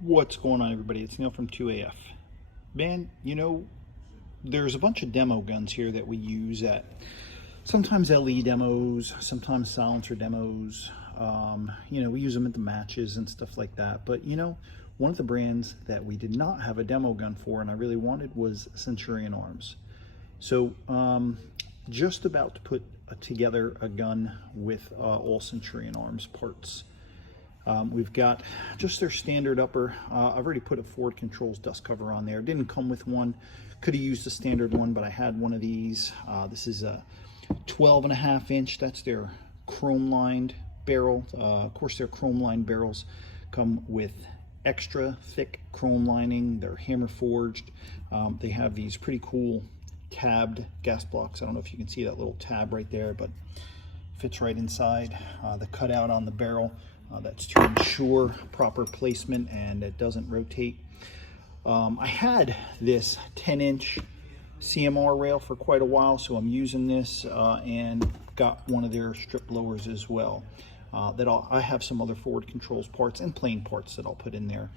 What's going on, everybody? It's Neil from 2AF. Man, there's a bunch of demo guns here that we use at sometimes LE demos, sometimes silencer demos. We use them at the matches and stuff like that. But, one of the brands that we did not have a demo gun for and I really wanted was Centurion Arms. So, just about to put together a gun with all Centurion Arms parts. We've got just their standard upper. I've already put a Ford Controls dust cover on there. Didn't come with one. Could have used a standard one, but I had one of these. This is a 12.5 inch. That's their chrome lined barrel. Of course, their chrome lined barrels come with extra thick chrome lining. They're hammer forged. They have these pretty cool tabbed gas blocks. I don't know if you can see that little tab right there, but fits right inside the cutout on the barrel. That's to ensure proper placement and it doesn't rotate. I had this 10-inch CMR rail for quite a while, so I'm using this and got one of their strip blowers as well. I have some other Ford Controls parts and plain parts that I'll put in there.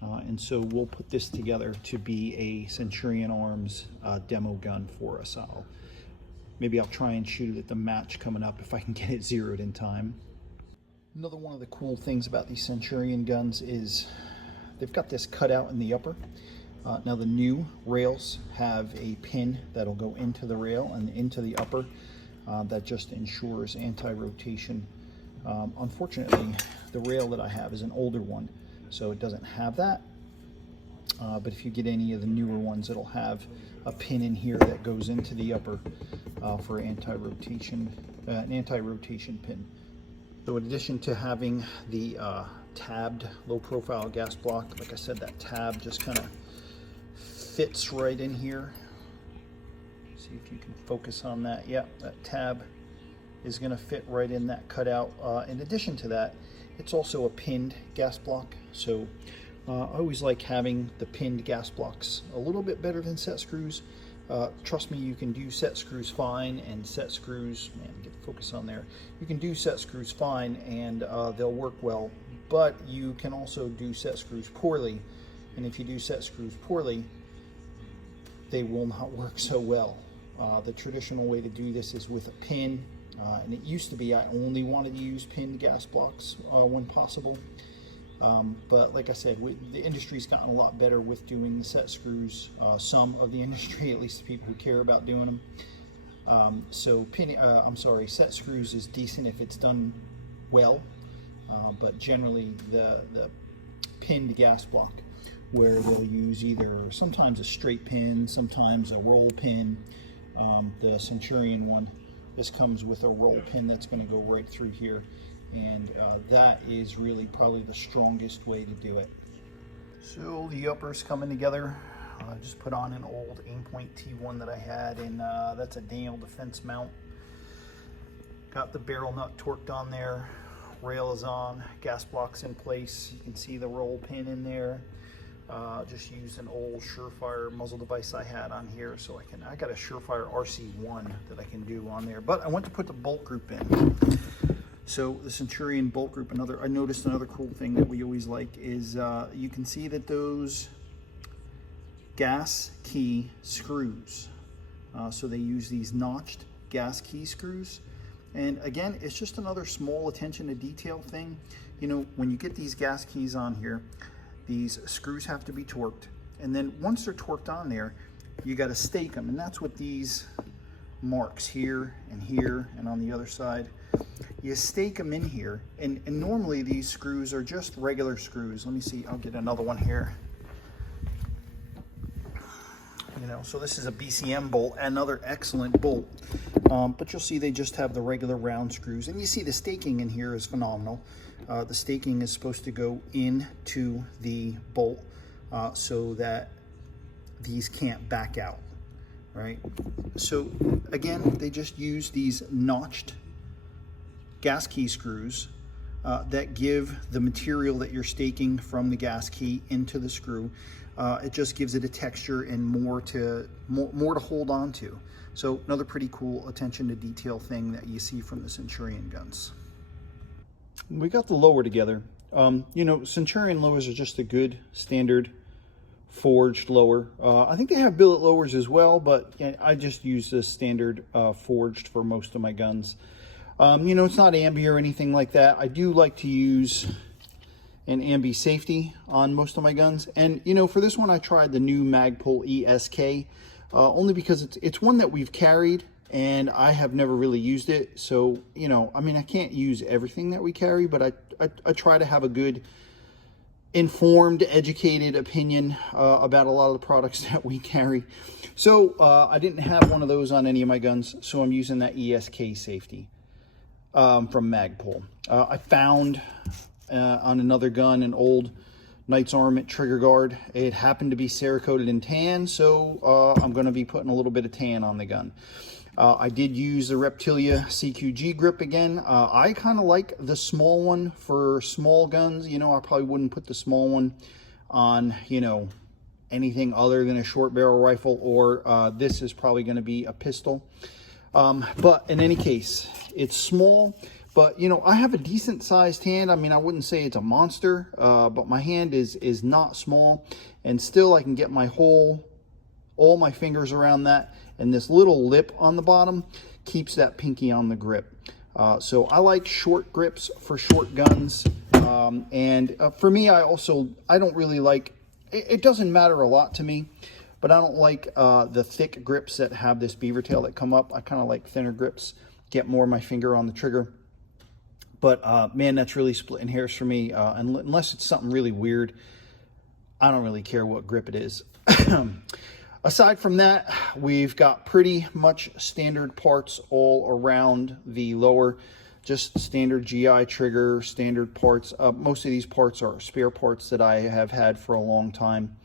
And so we'll put this together to be a Centurion Arms demo gun for us. Maybe I'll try and shoot it at the match coming up if I can get it zeroed in time. Another one of the cool things about these Centurion guns is they've got this cutout in the upper. Now the new rails have a pin that'll go into the rail and into the upper that just ensures anti-rotation. Unfortunately, the rail that I have is an older one, so it doesn't have that. But if you get any of the newer ones, it'll have a pin in here that goes into the upper for anti-rotation, an anti-rotation pin. So in addition to having the tabbed low-profile gas block, like I said, that tab just kind of fits right in here. See if you can focus on that. Yeah, that tab is going to fit right in that cutout. In addition to that, it's also a pinned gas block. So I always like having the pinned gas blocks a little bit better than set screws. Trust me, you can do set screws fine, and set screws, man, get the focus on there. You can do set screws fine and they'll work well, but you can also do set screws poorly. And if you do set screws poorly, they will not work so well. The traditional way to do this is with a pin. And it used to be I only wanted to use pinned gas blocks when possible. But like I said, the industry's gotten a lot better with doing the set screws. Some of the industry, at least the people who care about doing them. Set screws is decent if it's done well, but generally the pinned gas block, where they'll use either sometimes a straight pin, sometimes a roll pin. The Centurion one, this comes with a roll pin that's going to go right through here. And that is really probably the strongest way to do it. So the upper's coming together. I just put on an old Aimpoint T1 that I had, and that's a Daniel Defense mount. Got the barrel nut torqued on there. Rail is on, gas block's in place. You can see the roll pin in there. Just used an old Surefire muzzle device I had on here, so I got a Surefire RC1 that I can do on there. But I went to put the bolt group in. So the Centurion bolt group, I noticed another cool thing that we always like is you can see that those gas key screws, so they use these notched gas key screws. And again, it's just another small attention to detail thing. When you get these gas keys on here, these screws have to be torqued. And then once they're torqued on there, you got to stake them. And that's what these marks here and on the other side. You stake them in here, and normally these screws are just regular screws. Let me see, I'll get another one here. So this is a BCM bolt, another excellent bolt. But you'll see they just have the regular round screws. And you see the staking in here is phenomenal. The staking is supposed to go into the bolt so that these can't back out, right? So again, they just use these notched gas key screws that give the material that you're staking from the gas key into the screw. It just gives it a texture and more to hold on to. So another pretty cool attention to detail thing that you see from the Centurion guns. We got the lower together. You know, Centurion lowers are just a good standard forged lower. I think they have billet lowers as well, but I just use the standard forged for most of my guns. You know, it's not ambi or anything like that. I do like to use an ambi safety on most of my guns. And, you know, for this one, I tried the new Magpul ESK, only because it's one that we've carried and I have never really used it. So, you know, I mean, I can't use everything that we carry, but I try to have a good informed, educated opinion about a lot of the products that we carry. So I didn't have one of those on any of my guns, so I'm using that ESK safety from Magpul. I found on another gun an old Knight's Armament trigger guard. It happened to be Cerakoted in tan, so I'm going to be putting a little bit of tan on the gun. I did use the Reptilia CQG grip again. I kind of like the small one for small guns. You know, I probably wouldn't put the small one on, you know, anything other than a short barrel rifle, or this is probably going to be a pistol. But in any case, it's small, but, you know, I have a decent sized hand. I mean, I wouldn't say it's a monster, but my hand is not small, and still I can get my all my fingers around that. And this little lip on the bottom keeps that pinky on the grip. So I like short grips for short guns. And for me, I don't really like, it doesn't matter a lot to me, but I don't like the thick grips that have this beaver tail that come up. I kind of like thinner grips, get more of my finger on the trigger. But man, that's really splitting hairs for me. Unless it's something really weird, I don't really care what grip it is. Aside from that, we've got pretty much standard parts all around the lower, just standard GI trigger, standard parts. Most of these parts are spare parts that I have had for a long time,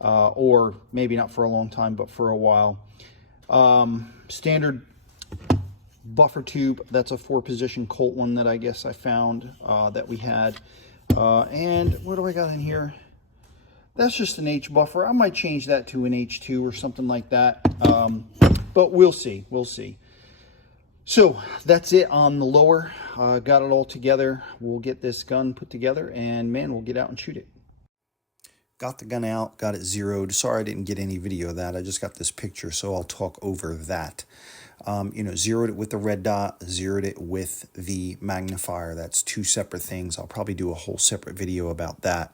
or maybe not for a long time, but for a while. Standard buffer tube, that's a 4-position Colt one that I guess I found that we had. And what do I got in here? That's just an H buffer. I might change that to an H2 or something like that. But we'll see. We'll see. So that's it on the lower. Got it all together. We'll get this gun put together, and man, we'll get out and shoot it. Got the gun out, got it zeroed. Sorry I didn't get any video of that. I just got this picture, so I'll talk over that. You know, zeroed it with the red dot, zeroed it with the magnifier. That's two separate things. I'll probably do a whole separate video about that.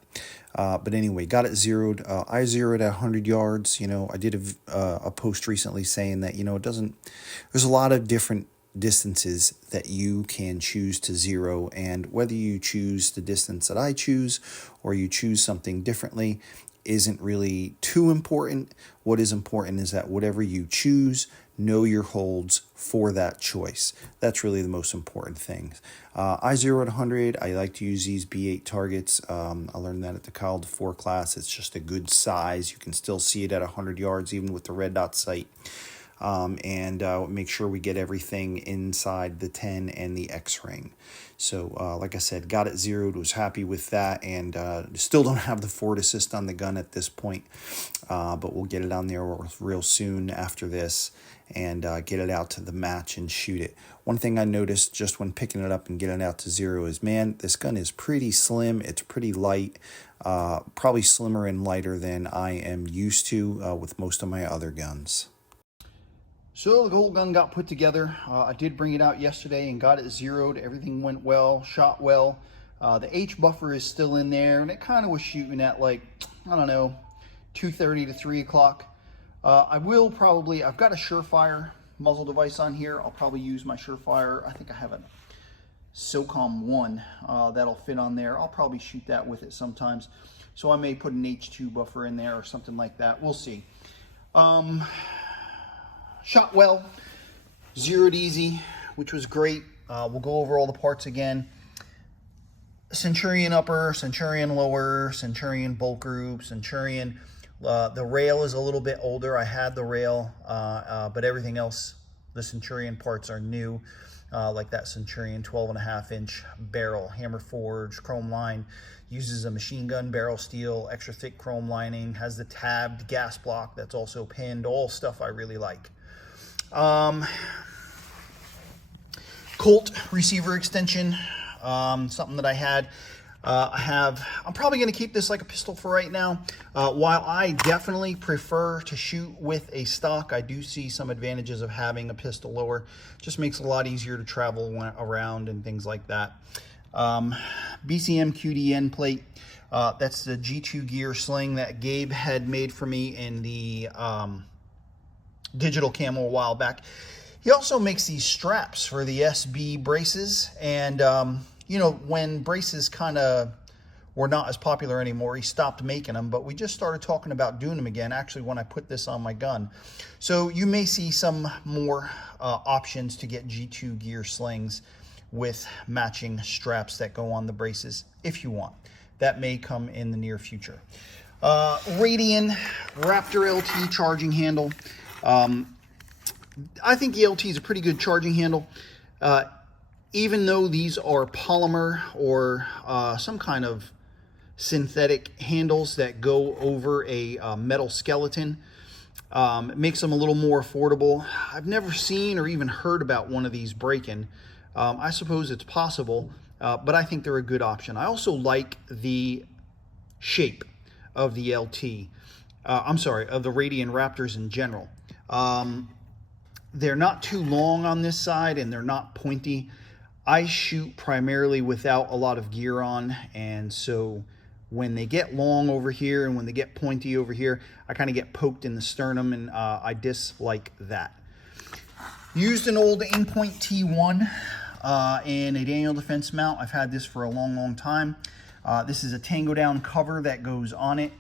But anyway, got it zeroed. I zeroed at 100 yards. You know, I did a post recently saying that, you know, there's a lot of different distances that you can choose to zero, and whether you choose the distance that I choose or you choose something differently isn't really too important. What is important is that whatever you choose, know your holds for that choice. That's really the most important thing. I zeroed 100. I like to use these B8 targets. I learned that at the Kyle DeFore class. It's just a good size. You can still see it at 100 yards, even with the red dot sight. And make sure we get everything inside the 10 and the X-ring. So like I said, got it zeroed, was happy with that, and still don't have the forward assist on the gun at this point, but we'll get it on there real soon after this and get it out to the match and shoot it. One thing I noticed just when picking it up and getting it out to zero is, man, this gun is pretty slim. It's pretty light, probably slimmer and lighter than I am used to with most of my other guns. So the whole gun got put together. I did bring it out yesterday and got it zeroed. Everything went well, shot well. The H buffer is still in there, and it kind of was shooting at, like, I don't know, 2:30 to 3 o'clock. I've got a Surefire muzzle device on here. I'll probably use my Surefire. I think I have a SOCOM 1 that'll fit on there. I'll probably shoot that with it sometimes. So I may put an H2 buffer in there or something like that. We'll see. Shot well, zeroed easy, which was great. We'll go over all the parts again. Centurion upper, Centurion lower, Centurion bolt group, Centurion. The rail is a little bit older. I had the rail, but everything else, the Centurion parts are new, like that Centurion 12.5-inch barrel, hammer forged, chrome line, uses a machine gun barrel steel, extra thick chrome lining, has the tabbed gas block that's also pinned, all stuff I really like. Colt receiver extension, something that I had. I'm probably going to keep this like a pistol for right now. While I definitely prefer to shoot with a stock, I do see some advantages of having a pistol lower. Just makes it a lot easier to travel around and things like that. BCM QDN plate. That's the G2 gear sling that Gabe had made for me in the digital camo a while back. He also makes these straps for the SB braces, and you know, when braces kind of were not as popular anymore, he stopped making them, but we just started talking about doing them again, actually, when I put this on my gun. So you may see some more options to get G2 gear slings with matching straps that go on the braces if you want. That may come in the near future. Radian Raptor LT charging handle. I think the LT is a pretty good charging handle. Even though these are polymer or some kind of synthetic handles that go over a metal skeleton, it makes them a little more affordable. I've never seen or even heard about one of these breaking. I suppose it's possible, but I think they're a good option. I also like the shape of the LT. I'm sorry, of the Radian Raptors in general. They're not too long on this side, and they're not pointy. I shoot primarily without a lot of gear on, and so when they get long over here and when they get pointy over here, I kind of get poked in the sternum, and I dislike that. Used an old Aimpoint T1 in a Daniel Defense mount. I've had this for a long time. This is a Tango Down cover that goes on it.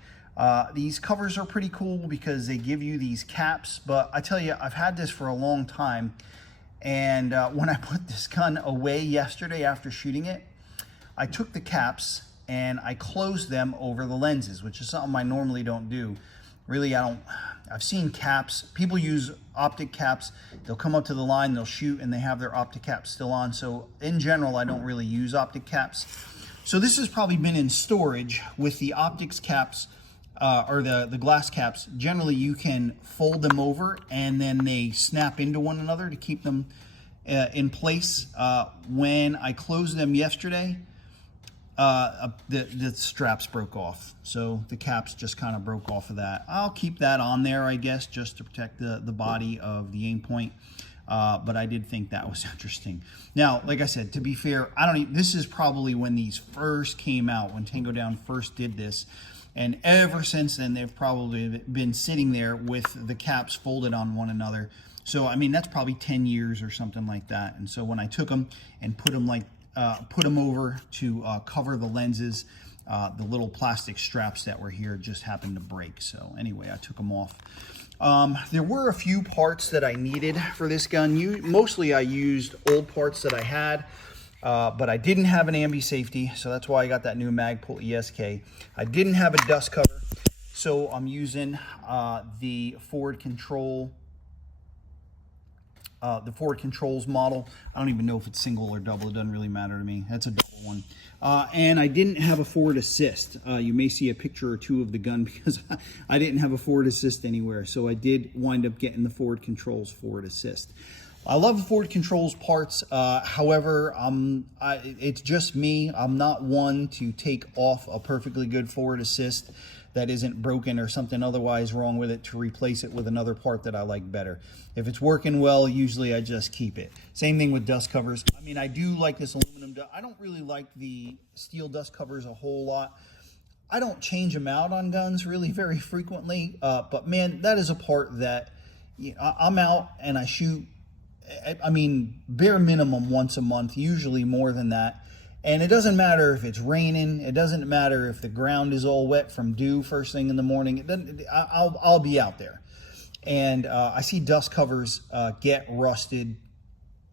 These covers are pretty cool because they give you these caps, but I tell you, I've had this for a long time, and when I put this gun away yesterday after shooting it, I took the caps and I closed them over the lenses, which is something I normally don't do. Really, I've seen caps, people use optic caps, they'll come up to the line, they'll shoot, and they have their optic caps still on, so in general, I don't really use optic caps. So this has probably been in storage with the optics caps, or the glass caps. Generally, you can fold them over and then they snap into one another to keep them in place. When I closed them yesterday, the straps broke off. So the caps just kind of broke off of that. I'll keep that on there, I guess, just to protect the body of the Aimpoint. But I did think that was interesting. Now, like I said, to be fair, this is probably when these first came out, when Tango Down first did this. And ever since then, they've probably been sitting there with the caps folded on one another. So, I mean, that's probably 10 years or something like that. And so when I took them and put them over to cover the lenses, the little plastic straps that were here just happened to break. So anyway, I took them off. There were a few parts that I needed for this gun. Mostly I used old parts that I had. But I didn't have an ambi safety, so that's why I got that new Magpul ESK. I didn't have a dust cover, so I'm using the Forward Controls model. I don't even know if it's single or double. It doesn't really matter to me. That's a double one. And I didn't have a forward assist. You may see a picture or two of the gun because I didn't have a forward assist anywhere. So I did wind up getting the Forward Controls forward assist. I love the Forward Controls parts. However, it's just me. I'm not one to take off a perfectly good forward assist that isn't broken or something otherwise wrong with it to replace it with another part that I like better. If it's working well, usually I just keep it. Same thing with dust covers. I mean, I do like this aluminum dust. I don't really like the steel dust covers a whole lot. I don't change them out on guns really very frequently, but man, that is a part that I'm out and I shoot. I mean, bare minimum once a month, usually more than that. And it doesn't matter if it's raining. It doesn't matter if the ground is all wet from dew first thing in the morning. I'll be out there. And I see dust covers get rusted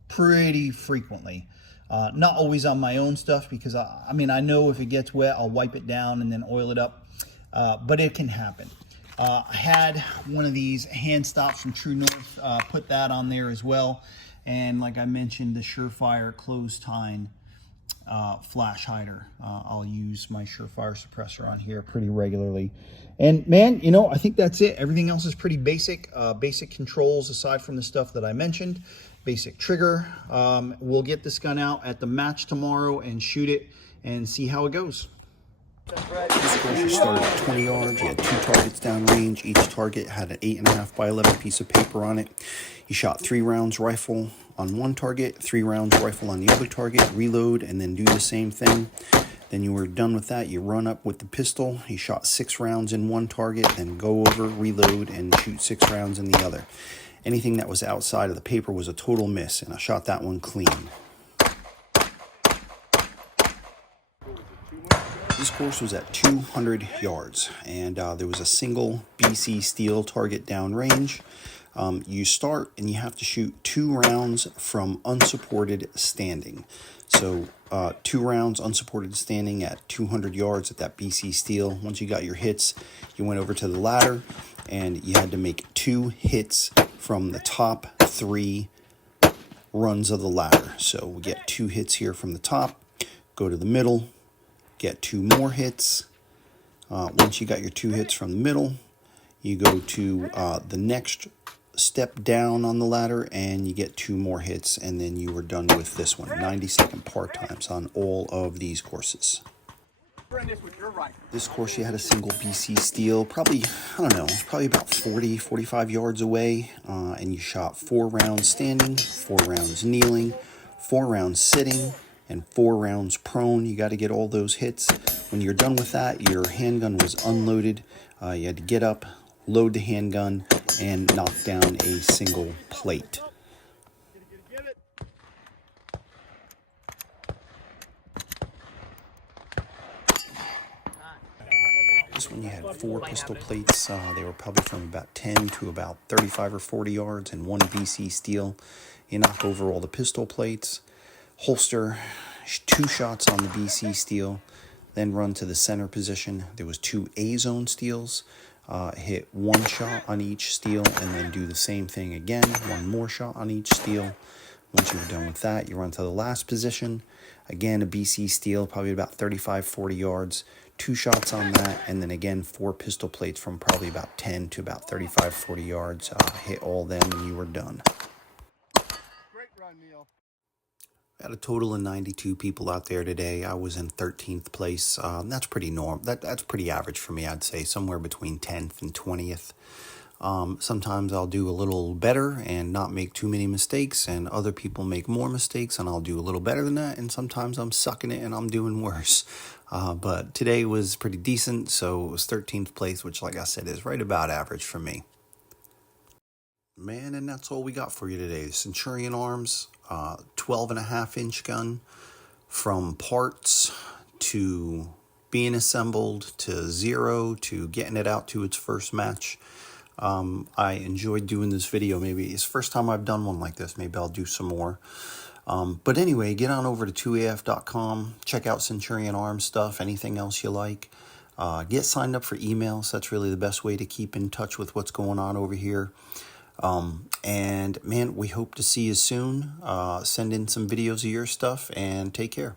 pretty frequently. Not always on my own stuff because, I mean, I know if it gets wet, I'll wipe it down and then oil it up. But it can happen. I had one of these hand stops from True North, put that on there as well. And like I mentioned, the Surefire closed tine flash hider. I'll use my Surefire suppressor on here pretty regularly. And man, I think that's it. Everything else is pretty basic. Basic controls aside from the stuff that I mentioned. Basic trigger. We'll get this gun out at the match tomorrow and shoot it and see how it goes. This course you started at 20 yards. You had 2 targets downrange. Each target had an 8.5 by 11 piece of paper on it. You shot 3 rounds rifle on one target, 3 rounds rifle on the other target, reload, and then do the same thing. Then you were done with that. You run up with the pistol. You shot 6 rounds in one target, then go over, reload, and shoot 6 rounds in the other. Anything that was outside of the paper was a total miss, and I shot that one clean. This course was at 200 yards, and there was a single BC steel target downrange. You start and you have to shoot 2 rounds from unsupported standing. So 2 rounds unsupported standing at 200 yards at that BC steel. Once you got your hits, you went over to the ladder, and you had to make 2 hits from the top 3 runs of the ladder. So we get 2 hits here from the top, go to the middle, get 2 more hits. Once you got your 2 hits from the middle, you go to the next step down on the ladder and you get 2 more hits, and then you were done with this one. 90-second part times on all of these courses. This course you had a single BC steel, probably, I don't know, probably about 40, 45 yards away, and you shot 4 rounds standing, 4 rounds kneeling, 4 rounds sitting, and 4 rounds prone. You got to get all those hits. When you're done with that, your handgun was unloaded. You had to get up, load the handgun, and knock down a single plate. This one you had 4 pistol plates. They were probably from about 10 to about 35 or 40 yards, and 1 BC steel. You knock over all the pistol plates, holster, 2 shots on the BC steel, then run to the center position. There was 2 A-zone steels. Hit 1 shot on each steel, and then do the same thing again. 1 more shot on each steel. Once you were done with that, you run to the last position. Again, a BC steel, probably about 35, 40 yards. 2 shots on that, and then again 4 pistol plates from probably about 10 to about 35, 40 yards. Hit all them, and you were done. Great run, Neil. Got a total of 92 people out there today. I was in 13th place. That's pretty that's pretty average for me, I'd say, somewhere between 10th and 20th. Sometimes I'll do a little better and not make too many mistakes, and other people make more mistakes and I'll do a little better than that, and sometimes I'm sucking it and I'm doing worse. But today was pretty decent, so it was 13th place, which, like I said, is right about average for me. Man, and that's all we got for you today. Centurion Arms, 12.5-inch gun, from parts to being assembled to 0 to getting it out to its first match. I enjoyed doing this video. Maybe it's the first time I've done one like this. Maybe I'll do some more. But anyway, get on over to 2af.com. Check out Centurion Arms stuff, anything else you like. Get signed up for emails. That's really the best way to keep in touch with what's going on over here. And man, we hope to see you soon. Send in some videos of your stuff, and take care.